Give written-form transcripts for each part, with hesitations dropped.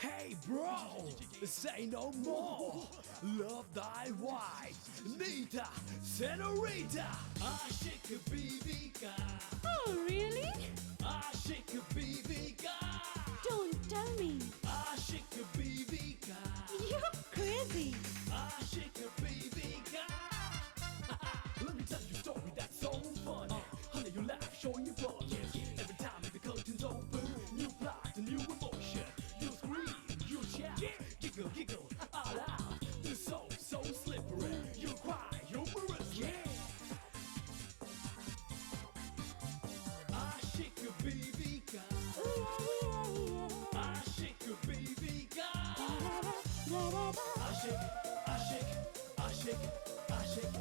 Hey bro, say no more. Love thy wife, Nita, Senorita. Aşık Bibika. Oh, really? Aşık Bibika. Don't tell me. Aşık Bibika. You're crazy. Aşık Bibika. Let me tell you a story that's so funny. Honey, you laugh, showing your fun. Every time the curtains open, new plot, a new emotion. You scream, you shout, giggle, giggle, all out. The soul so slippery. You cry, humorously. Aşık Bibika. Aşık Bibika. Aşık, aşık, aşık, aşık,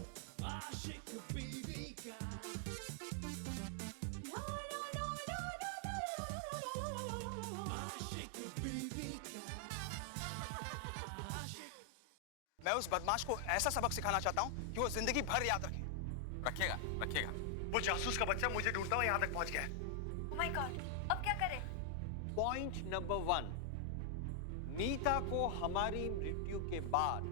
aşık Bibika. Aşık Bibika. मैं उस बदमाश को ऐसा सबक सिखाना चाहता हूँ कि वो जिंदगी भर याद रखे। रखिएगा रखिएगा। वो जासूस का बच्चा मुझे ढूंढता हुआ यहाँ तक पहुँच गया है। Oh my God, अब क्या करें? पॉइंट नंबर 1, नीता को हमारी मृत्यु के बाद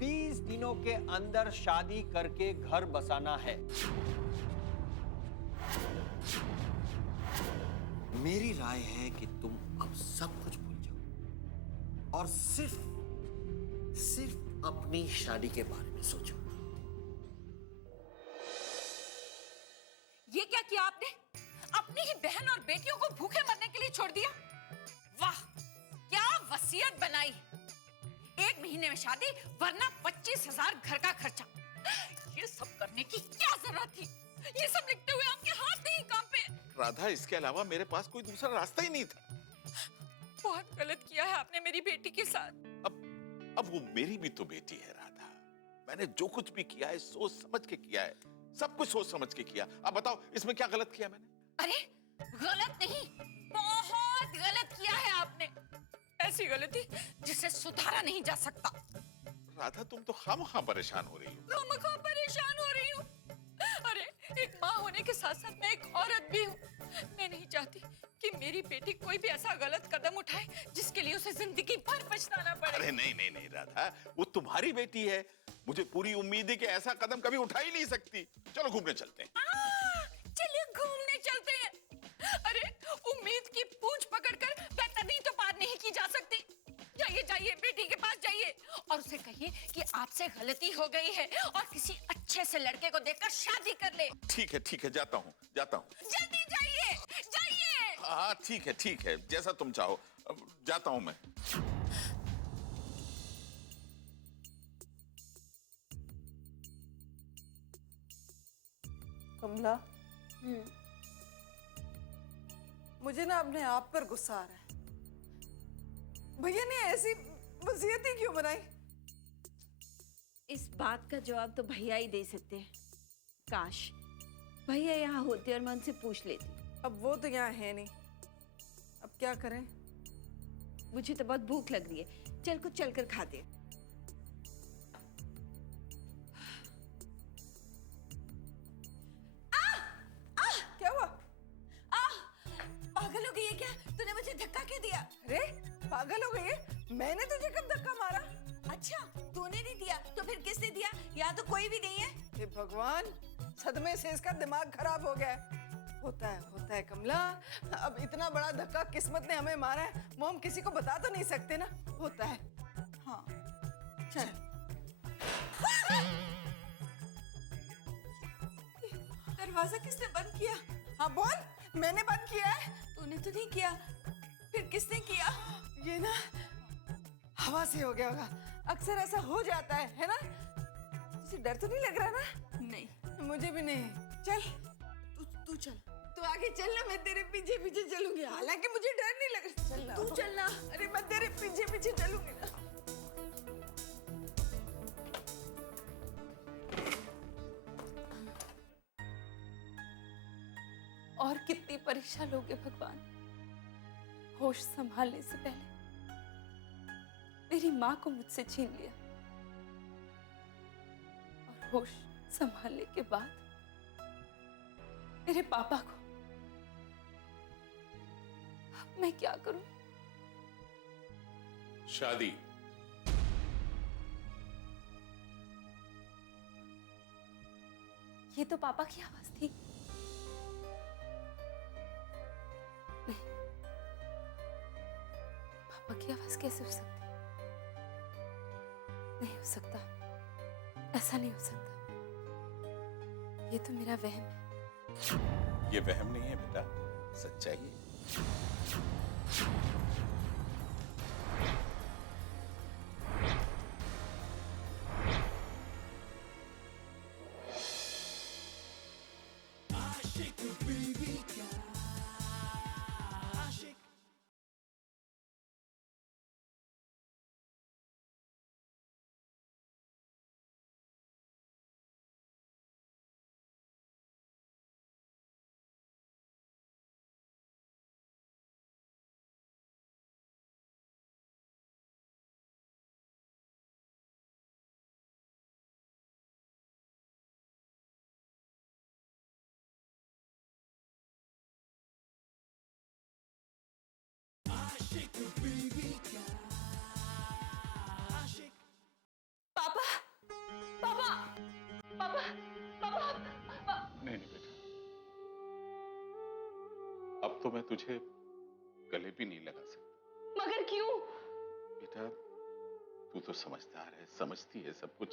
30 दिनों के अंदर शादी करके घर बसाना है। मेरी राय है कि तुम अब सब कुछ भूल जाओ और सिर्फ अपनी शादी के बारे में सोचो। ये क्या किया आपने? अपनी ही बहन और बेटियों को भूखे मरने के लिए छोड़ दिया? वाह, क्या वसीयत बनाई। 1 महीने में शादी, वरना 25,000 घर का खर्चा। ये सब करने की क्या जरूरत थी? ये सब लिखते हुए आपके हाथ नहीं कांपे? राधा, इसके अलावा मेरे पास कोई दूसरा रास्ता ही नहीं था। बहुत गलत किया है आपने मेरी बेटी के साथ। अब वो मेरी भी तो बेटी है राधा। मैंने जो कुछ भी किया है सोच समझ के किया है, सब कुछ सोच समझ के किया। अब बताओ इसमें क्या गलत किया मैंने? अरे गलत नहीं, बहुत गलत किया है आपने। ऐसी गलती जिसे सुधारा नहीं जा सकता। राधा, तुम तो खामखा परेशान हो रही हो। खामखा परेशान हो रही हूँ? अरे एक माँ होने के साथ साथ मैं एक औरत भी हूँ। मैं नहीं चाहती कि मेरी बेटी कोई भी ऐसा गलत कदम उठाए जिसके लिए उसे जिंदगी भर पछताना पड़े। अरे नहीं नहीं नहीं राधा, वो तुम्हारी बेटी है। मुझे पूरी उम्मीद है कि ऐसा कदम कभी उठा ही नहीं सकती। चलो घूमने चलते हैं। चलिए घूमने चलते हैं। अरे उम्मीद की पूंछ पकड़कर बेतनी तो पार नहीं की जा सकती। जाइए जाइए, बेटी के पास जाइए और उसे कहिए कि आपसे गलती हो गई है और किसी अच्छे से लड़के को देखकर शादी कर ले। ठीक है, जाता हूँ। जल्दी जाइए जाइए। हाँ ठीक है, जैसा तुम चाहो। अब जाता हूँ मैं। कमला, मुझे ना अपने आप पर गुस्सा आ रहा है। भैया ने ऐसी वसीयत ही क्यों बनाई? इस बात का जवाब तो भैया ही दे सकते हैं। काश भैया यहाँ होते और मैं उनसे पूछ लेती। अब वो तो यहाँ है नहीं, अब क्या करें? मुझे तो बहुत भूख लग रही है, चल कुछ चलकर खाते हैं। क्या हुआ? पागल हो गई है क्या? तूने मुझे धक्का क्यों दिया? अरे पागल हो गई है? मैंने तुझे कब धक्का मारा? अच्छा, तूने नहीं दिया तो फिर किसने दिया? यहाँ तो कोई भी नहीं है। हे भगवान, सदमे से इसका दिमाग खराब हो गया है। होता है कमला। अब इतना बड़ा धक्का किस्मत ने हमें मारा है, वो हम किसी को बता तो नहीं सकते ना। होता है। हाँ चल। दरवाजा किसने बंद किया? हाँ बोल, मैंने बंद किया है। तूने तो नहीं किया, फिर किसने किया? ये ना हवा से हो गया होगा, अक्सर ऐसा हो जाता है ना? तुझे डर तो नहीं लग रहा ना? नहीं, मुझे भी नहीं। चल तू चल। तू आगे चल ना, मैं तेरे पीछे पीछे चलूंगी। हालांकि मुझे डर नहीं लग रहा। चल ना, तू चलना। अरे मैं तेरे पीछे पीछे चलूंगी ना। और कितनी परेशान होगे भगवान। होश संभालने से पहले मेरी माँ को मुझसे छीन लिया और होश संभालने के बाद मेरे पापा को। अब मैं क्या करूं? शादी। ये तो पापा की आवाज थी। नहीं, पापा की आवाज कैसे हो सकती? नहीं हो सकता, ऐसा नहीं हो सकता। ये तो मेरा वहम है। ये वहम नहीं है बेटा, सच्चाई है। आशिक बीवी का आशिक। आशिक बीवी का आशिक। पापा, पापा, पापा, पापा, नहीं नहीं बेटा, अब तो मैं तुझे गले भी नहीं लगा सकता। मगर क्यों? बेटा तू तो समझदार है, समझती है सब कुछ,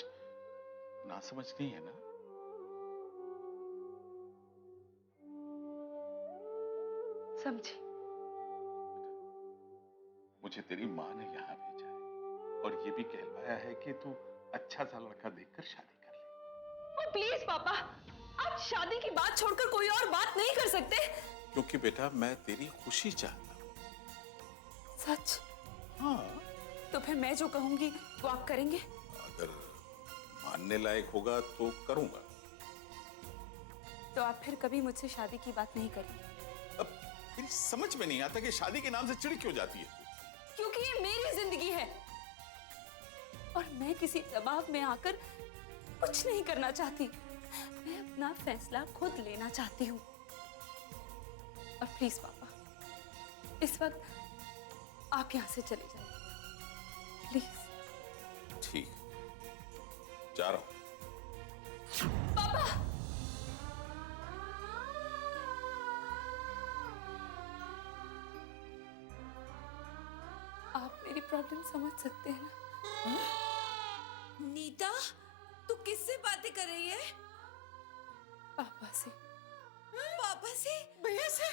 ना समझ नहीं है ना। समझी। मुझे तेरी माँ ने यहाँ भेजा है और ये भी कहलवाया है कि तू अच्छा सा लड़का देखकर शादी कर ले। प्लीज पापा, आप शादी की बात छोड़कर कोई और बात नहीं कर सकते। क्योंकि बेटा मैं तेरी खुशी चाहता हूँ। सच? हाँ, तो फिर मैं जो कहूंगी वो आप करेंगे? अगर मानने लायक होगा तो करूंगा। तो आप फिर कभी मुझसे शादी की बात नहीं करेंगे? अब मेरी समझ में नहीं आता कि शादी के नाम से चिढ़ क्यों जाती है तू? क्योंकि ये मेरी जिंदगी है और मैं किसी दबाव में आकर कुछ नहीं करना चाहती। मैं अपना फैसला खुद लेना चाहती हूँ। और प्लीज पापा, इस वक्त आप यहाँ से चले जाइए प्लीज। ठीक, जा रहा हूं। पापा! आप मेरी प्रॉब्लम समझ सकते हैं ना? नीता, तू किससे बातें कर रही है? पापा से। पापा से? भैया से?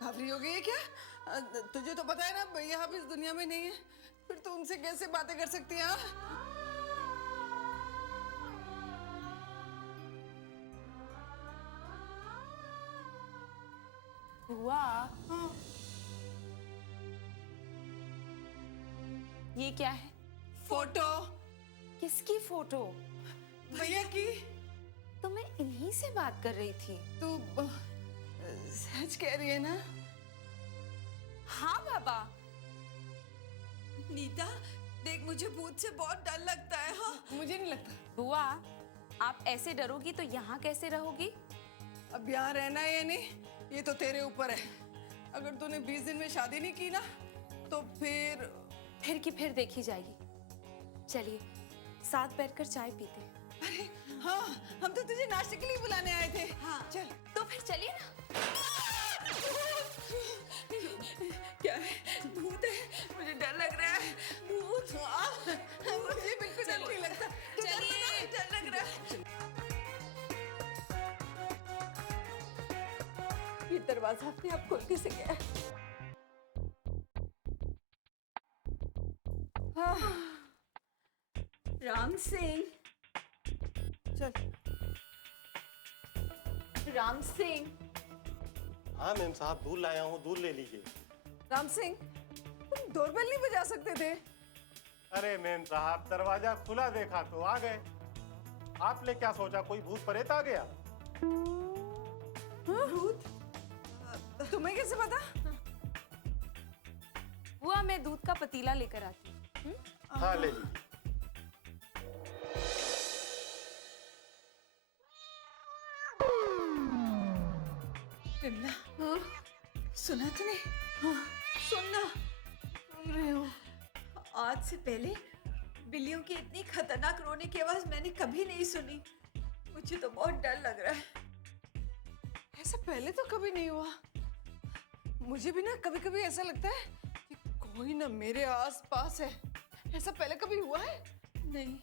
घाबरी हो गई है क्या? तुझे तो पता है ना भैया अब इस दुनिया में नहीं है, फिर तू उनसे कैसे बातें कर सकती है? हुआ? ये क्या है? फोटो। किसकी फोटो? भैया की। तो मैं इन्हीं से बात कर रही थी। तू सच कह रही है ना? हाँ बाबा। नीता देख, मुझे भूत से बहुत डर लगता है। हाँ, मुझे नहीं लगता। बुआ, आप ऐसे डरोगी तो यहाँ कैसे रहोगी? अब यहाँ रहना है या नहीं, ये तो तेरे ऊपर है। अगर तूने 20 दिन में शादी नहीं की ना, तो फिर की फिर देखी जाएगी। चलिए साथ बैठकर चाय पीते हैं। अरे हाँ, हम तो तुझे नाश्ते के लिए बुलाने आए थे। हाँ चल। तो फिर चलिए ना। क्या है? भूत है? मुझे डर लग रहा है। भूत? मुझे बिल्कुल डर नहीं लगता। चलिए, डर लग रहा है। ये दरवाजा अपने आप खोल कैसे गया? राम सिंह, चल। राम सिंह। हाँ मैम साहब, दूध लाया हूँ, दूध ले लीजिए। राम सिंह, तुम डोरबेल नहीं बजा सकते थे? अरे मैम साहब, दरवाजा खुला देखा तो आ गए। आपने क्या सोचा कोई भूत प्रेत आ गया? भूत? तुम्हें कैसे पता? बुआ, मैं दूध का पतीला लेकर आती हूँ। हाँ ले लीजिए। बिमला, सुना तूने? हाँ, सुनना। सुन रही हूँ। आज से पहले बिल्लियों की इतनी खतरनाक रोने की आवाज मैंने कभी नहीं सुनी। मुझे तो बहुत डर लग रहा है। ऐसा पहले तो कभी नहीं हुआ। मुझे भी ना कभी कभी ऐसा लगता है कि कोई ना मेरे आस पास है। ऐसा पहले कभी हुआ है? नहीं,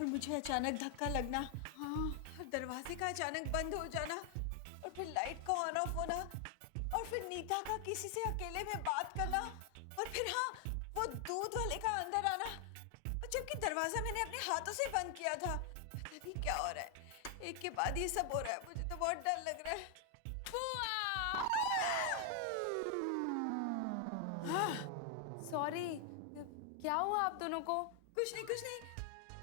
और मुझे अचानक धक्का लगना, हाँ, और दरवाजे का अचानक बंद हो जाना, और फिर लाइट का ऑन ऑफ होना, और फिर नीता का किसी से अकेले में बात करना, और फिर हाँ, वो दूध वाले का अंदर आना, और जबकि दरवाजा मैंने अपने हाथों से बंद किया था। पता नहीं क्या हो रहा है, एक के बाद ये सब हो रहा है। मुझे तो बहुत डर लग रहा है। सॉरी, क्या हुआ आप दोनों को? कुछ नहीं,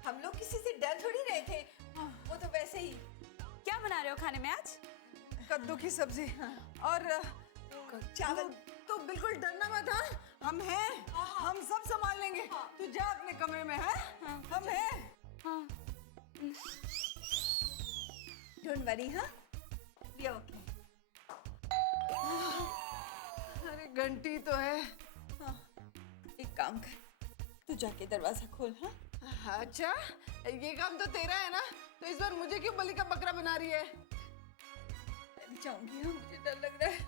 हम लोग किसी से डर थोड़ी रहे थे, वो तो वैसे ही। क्या बना रहे हो खाने में आज? कद्दू की सब्जी और चावल। तो बिल्कुल डरना मत। हाँ, हम हैं, हम सब संभाल लेंगे। तू जा अपने कमरे में। है हम हैं। हाँ, डोंट वरी, हाँ, वी आर ओके। अरे घंटी तो है। हाँ, एक काम कर, तू जाके दरवाजा खोल। हाँ, अच्छा, ये काम तो तेरा है ना, तो इस बार मुझे क्यों बलि का बकरा बना रही है? मैं जाऊंगी। हाँ, मुझे डर लग रहा है।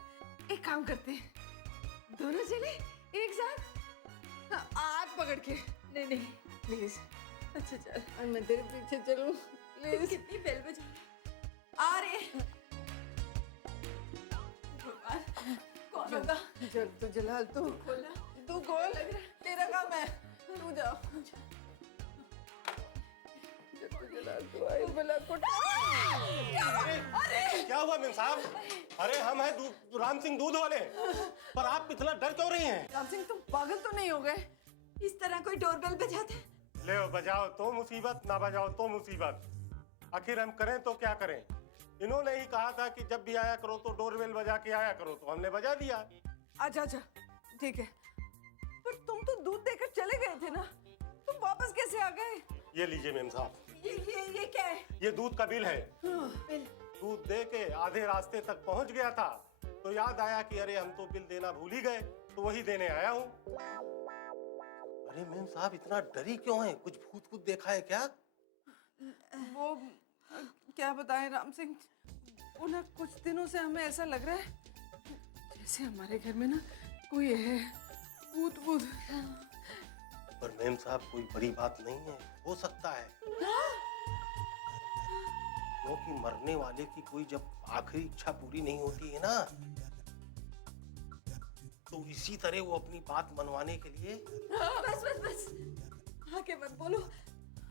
एक काम करते हैं, दोनों चले एक साथ। हाँ, हाथ पकड़ के। नहीं, प्लीज। अच्छा चल। और मैं तेरे पीछे चलूं प्लीज। कितनी बेल बजा आ रहे। भगवान, कौन होगा? चल तू जलाल, तू खोला। तू खोल, तेरा काम है। तू जाओ। क्या हुआ मेम साहब? अरे हम हैं राम सिंह दूध वाले, पर आप इतना डर क्यों रही हैं? राम सिंह, तुम पागल तो नहीं हो गए? इस तरह कोई डोरबेल बजाते? ले बजाओ तो मुसीबत, ना बजाओ तो मुसीबत। आखिर हम करें तो क्या करें? इन्होंने ही कहा था कि जब भी आया करो तो डोरबेल बजा के आया करो, तो हमने बजा दिया। अच्छा, ठीक है, पर तुम तो दूध देकर चले गए थे ना, तुम वापस कैसे आ गए? ये लीजिए मेम साहब, ये क्या है? ये दूध का बिल है। बिल? दूध दे के आधे रास्ते तक पहुंच गया था, तो याद आया कि अरे हम तो बिल देना भूल ही गए, तो वही देने आया हूँ। अरे मेम साहब, इतना डरी क्यों हैं? कुछ भूत देखा है क्या? वो क्या बताएं राम सिंह, वो ना कुछ दिनों से हमें ऐसा लग रहा है जैसे हमारे घर में ना कोई है, भूत। पर मेम साहब, कोई बड़ी बात नहीं है, हो सकता है। क्योंकि मरने वाले की कोई जब आखिरी इच्छा पूरी नहीं होती है ना, तो इसी तरह वो अपनी बात मनवाने के लिए। बस आगे मत बोलो,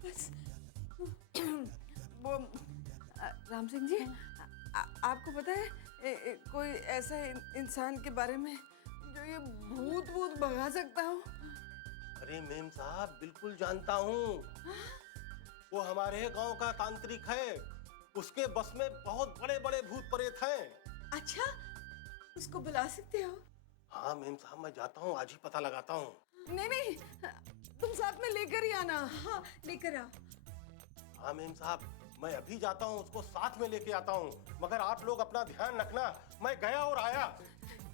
बस। वो राम सिंह जी, आपको पता है कोई ऐसा इंसान के बारे में जो ये भूत भगा सकता हो? अरे मेम साहब, बिल्कुल जानता हूँ। वो हमारे गांव का तांत्रिक है, उसके बस में बहुत बड़े भूत प्रेत हैं। अच्छा, उसको बुला सकते हो? हाँ मेम साहब, मैं जाता हूँ, आज ही पता लगाता हूँ। नहीं, तुम साथ में लेकर ही आना। हाँ, लेकर आओ। हाँ मेम साहब, मैं अभी जाता हूँ, उसको साथ में लेके आता हूँ, मगर आप लोग अपना ध्यान रखना। मैं गया और आया।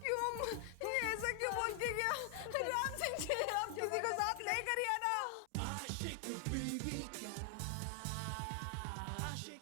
क्यों ये ऐसा क्यों बोल के गया? राम सिंह जी, आप किसी को साथ लेकर ही आना। आशिक बीवी का आशिक।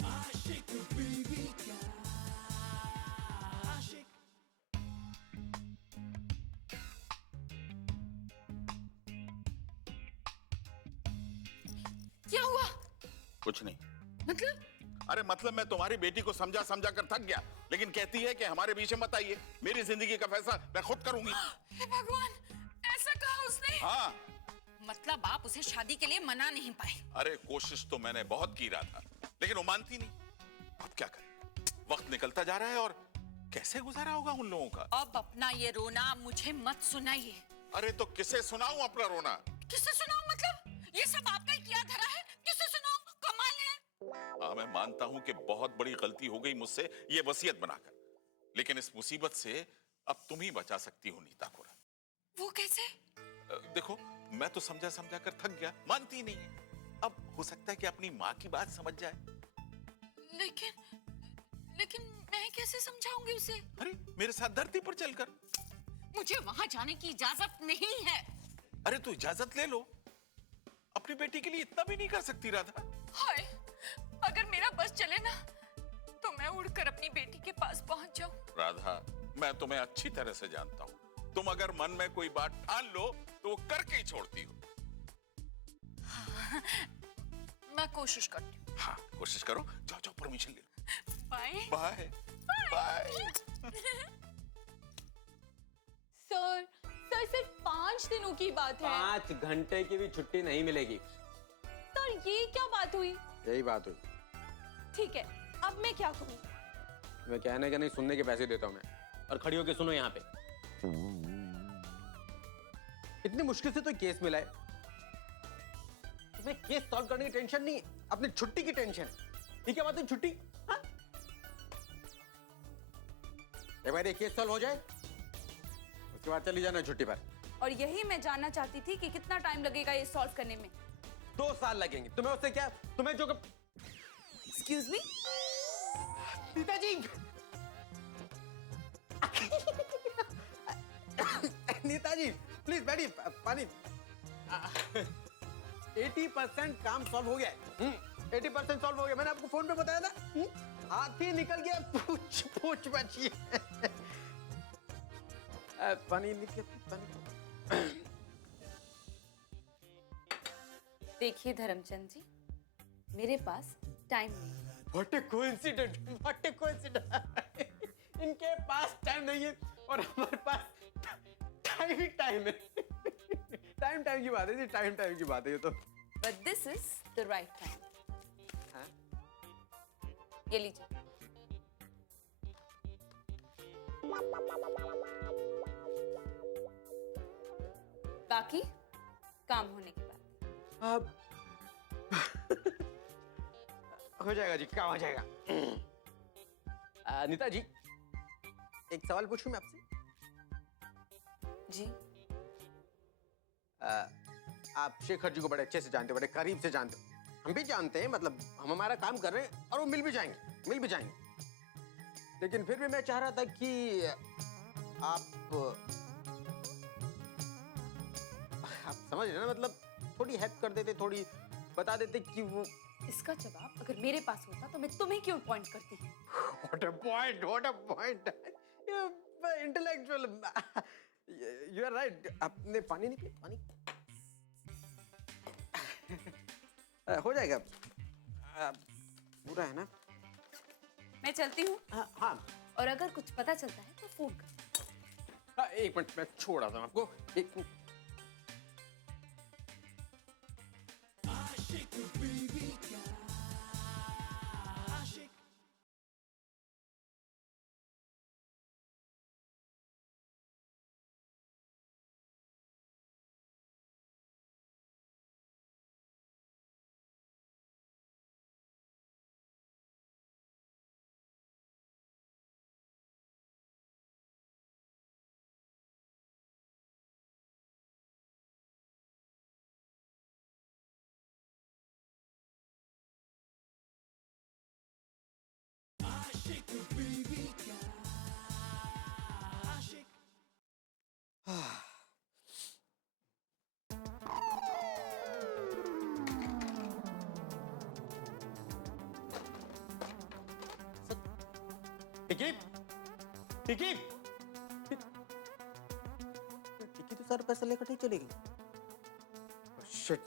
आशिक बीवी का आशिक। क्या हुआ? कुछ नहीं। मतलब? अरे मतलब मैं तुम्हारी बेटी को समझा कर थक गया, लेकिन कहती है कि हमारे बीच में मत आइए, मेरी जिंदगी का फैसला मैं खुद करूंगी। हे भगवान, ऐसा कहा उसने? हाँ। मतलब आप उसे शादी के लिए मना नहीं पाए? अरे कोशिश तो मैंने बहुत की रहा था, लेकिन वो मानती नहीं। अब क्या करें, वक्त निकलता जा रहा है और कैसे गुजारा होगा उन लोगों का। अब अपना ये रोना मुझे मत सुनाइए। अरे तो किसे सुनाऊं अपना रोना? किससे सुनाऊं मतलब? ये सब आपका ही किया धरा है, किससे सुनाऊं? कमाल है। हाँ, मैं मानता हूं कि बहुत बड़ी गलती हो गई मुझसे ये वसीयत बनाकर, लेकिन इस मुसीबत से अब तुम ही बचा सकती हो नीता को। वो कैसे? देखो, मैं तो समझा समझा कर थक गया, मानती नहीं है। अब हो सकता है कि अपनी माँ की बात समझ जाए। लेकिन मैं कैसे समझाऊंगी उसे? अरे मेरे साथ धरती पर चलकर। मुझे वहां जाने की इजाजत नहीं है। अरे तो इजाजत ले लो। अपनी बेटी के लिए इतना भी नहीं कर सकती राधा? हाय, अगर मेरा बस चले ना तो मैं उड़कर अपनी बेटी के पास पहुंच जाऊं। राधा, मैं तुम्हें अच्छी तरह से जानता हूँ। तुम अगर मन में कोई बात ठान लो तो वो करके ही छोड़ती हो। मैं कोशिश करती हूँ। हाँ, कोशिश करो। जाओ जाओ, परमिशन ले लो। Bye bye bye. सर सिर्फ 5 दिनों की बात है। 5 घंटे की भी छुट्टी नहीं मिलेगी। सर ये क्या बात हुई? यही बात हुई। ठीक है, अब मैं क्या करूं? मैं कहने के नहीं, सुनने के पैसे देता हूं मैं। और खड़ी होके सुनो यहाँ पे। इतनी मुश्किल से तो केस मिला है, तुम्हें केस सॉल्व करने की टेंशन नहीं है, अपनी छुट्टी की टेंशन है। ठीक है बात है, छुट्टी। हाँ? एक बार ये केस सॉल्व हो जाए उसके बाद चली जाना छुट्टी पर। और यही मैं जानना चाहती थी कि कितना टाइम लगेगा ये सॉल्व करने में। 2 साल लगेंगे। तुम्हें उससे क्या, तुम्हें जो excuse me? Netaji Netaji please बैठिए, पानी। 80% काम सॉल्व हो गया है। 80% सॉल्व हो गया। मैंने आपको फोन पे बताया ना, हाथी निकल गया, पूछ बची है। पानी लीजिए, पानी। देखिए धर्मचंद जी, मेरे पास टाइम नहीं है। What a coincidence! What a coincidence! इनके पास टाइम नहीं है और हमारे पास टाइम ही टाइम है। टाइम की बात है जी, टाइम की बात है ये तो। But this is the right time. हाँ? ये लीजिए। बाकी काम होने के बाद। अब हो जाएगा जी, काम हो जाएगा। नीता जी, एक सवाल पूछूं मैं आपसे? जी। आप शेखर जी को बड़े अच्छे से जानते हो, बड़े करीब से जानते हो। हम भी जानते हैं, मतलब हम हमारा काम कर रहे हैं और वो मिल भी जाएंगे। लेकिन फिर भी मैं चाह रहा था कि आप समझ रहे ना, मतलब थोड़ी हेल्प कर देते, थोड़ी बता देते कि वो। इसका जवाब अगर मेरे पास होता तो मैं तुम्हें क्यों पॉइंट करती? What a point! Intellectual. You are right. आपने पानी नहीं पिया? पानी हो जाएगा, पूरा है ना? मैं चलती हूँ। हाँ। और अगर कुछ पता चलता है तो फोन कर। एक मिनट, मैं छोड़ आता हूँ आपको। एक मिनट। टिकी तो सारे पैसे लेकर नहीं चली गई। शिट,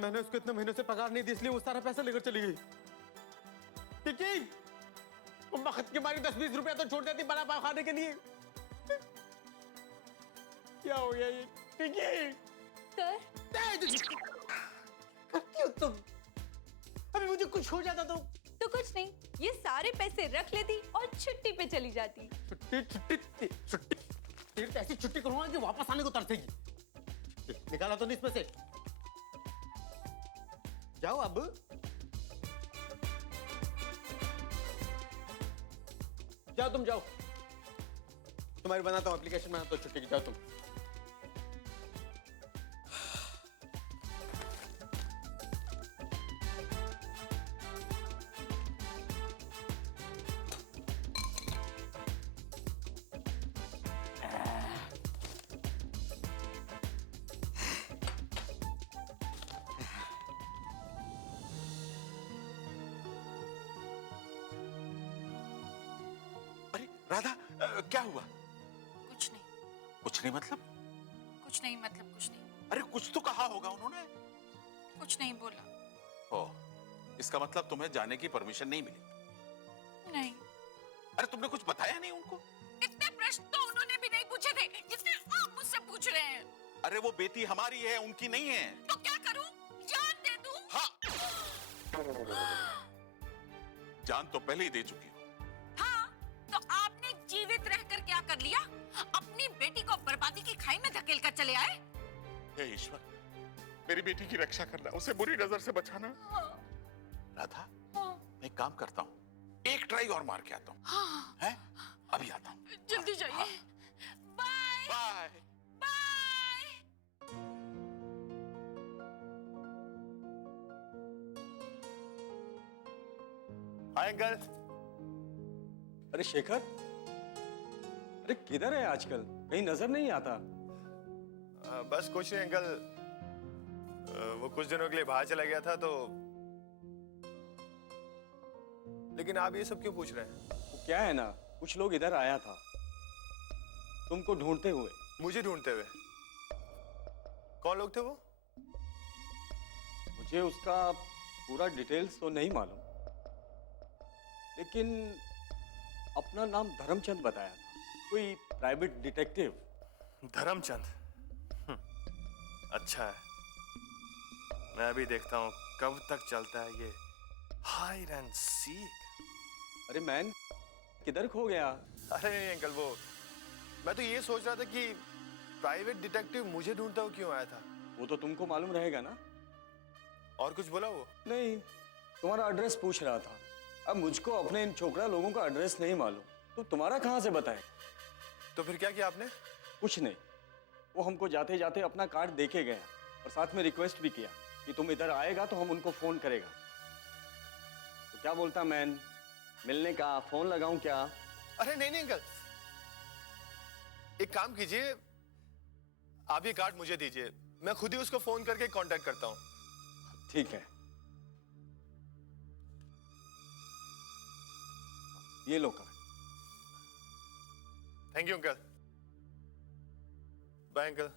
मैंने उसको इतने महीनों से पगार नहीं दी, इसलिए वो सारा पैसा लेकर चली गई। टिकी, वो वक्त की मारी 10-20 रुपया तो छोड़ देती बड़ा पाव खाने के लिए। क्या हो गया ये? टिकी सर, करती हो तुम? अभी मुझे कुछ हो जाता तो कुछ नहीं, ये सारे पैसे रख लेती और छुट्टी पे चली जाती। छुट्टी तेरी तो ऐसी छुट्टी करूंगा कि वापस आने को तरसेगी। निकाला तो नहीं इसमें से। जाओ अब। जाओ तुम जाओ। तुम्हारी बनाता हूँ एप्लीकेशन, बनाता हूँ छुट्टी की। जाओ तुम। अरे राधा, क्या हुआ? कुछ नहीं, कुछ नहीं मतलब? कुछ नहीं मतलब कुछ नहीं, अरे कुछ तो कहा होगा उन्होंने। कुछ नहीं बोला। ओ, इसका मतलब तुम्हें जाने की परमिशन नहीं मिली? नहीं। अरे तुमने कुछ बताया नहीं उनको? इतने प्रश्न तो उन्होंने भी नहीं पूछे थे जितने आप मुझसे पूछ रहे हैं। अरे वो बेटी हमारी है, उनकी नहीं है। तो क्या करूं? जान दे दूं? हाँ। जान तो पहले ही दे चुकी हो। हाँ, तो आपने जीवित रहकर क्या कर लिया? अपनी बेटी को बर्बादी की खाई में धकेल कर चले आए। हे ईश्वर, मेरी बेटी की रक्षा करना, उसे बुरी नजर से बचाना। राधा, मैं एक काम करता हूँ, एक ट्राई और मार के आता हूँ। हैं? अभी आता हूँ। जल्दी जाइए। Bye bye. Bye. Hi uncle. अरे शेखर, अरे किधर है आजकल? कहीं नजर नहीं आता। बस कुछ नहीं अंकल, वो कुछ दिनों के लिए बाहर चला गया था तो। लेकिन आप ये सब क्यों पूछ रहे हैं? वो क्या है ना, कुछ लोग इधर आया था तुमको ढूंढते हुए। मुझे ढूंढते हुए? कौन लोग थे वो? मुझे उसका पूरा डिटेल्स तो नहीं मालूम, लेकिन अपना नाम धर्मचंद बताया था, कोई प्राइवेट डिटेक्टिव। धर्मचंद? अच्छा है, मैं अभी देखता हूँ कब तक चलता है ये हाइड एंड सीक। अरे मैन, किधर खो गया? अरे नहीं अंकल, वो मैं तो ये सोच रहा था कि प्राइवेट डिटेक्टिव मुझे ढूंढता हुआ क्यों आया था। वो तो तुमको मालूम रहेगा ना। और कुछ बोला वो? नहीं, तुम्हारा एड्रेस पूछ रहा था। अब मुझको अपने इन छोकरा लोगों का एड्रेस नहीं मालूम, तो तुम्हारा कहाँ से बताए? तो फिर क्या किया आपने? कुछ नहीं, वो हमको जाते जाते अपना कार्ड देके गया और साथ में रिक्वेस्ट भी किया कि तुम इधर आएगा तो हम उनको फोन करेगा। तो क्या बोलता मैन, मिलने का फोन लगाऊं क्या? अरे नहीं नहीं अंकल, एक काम कीजिए, आप ये कार्ड मुझे दीजिए, मैं खुद ही उसको फोन करके कांटेक्ट करता हूँ। ठीक है, ये लो card. Thank you uncle. Bye uncle.